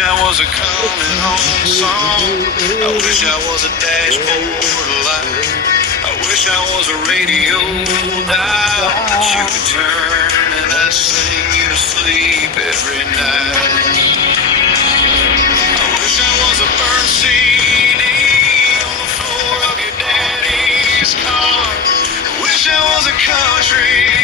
wish I was a coming home song. I wish I was a dashboard light. I wish I was a radio dial that you could turn and I'd sing you to sleep every night. I wish I was a burnt CD on the floor of your daddy's car. I wish I was a country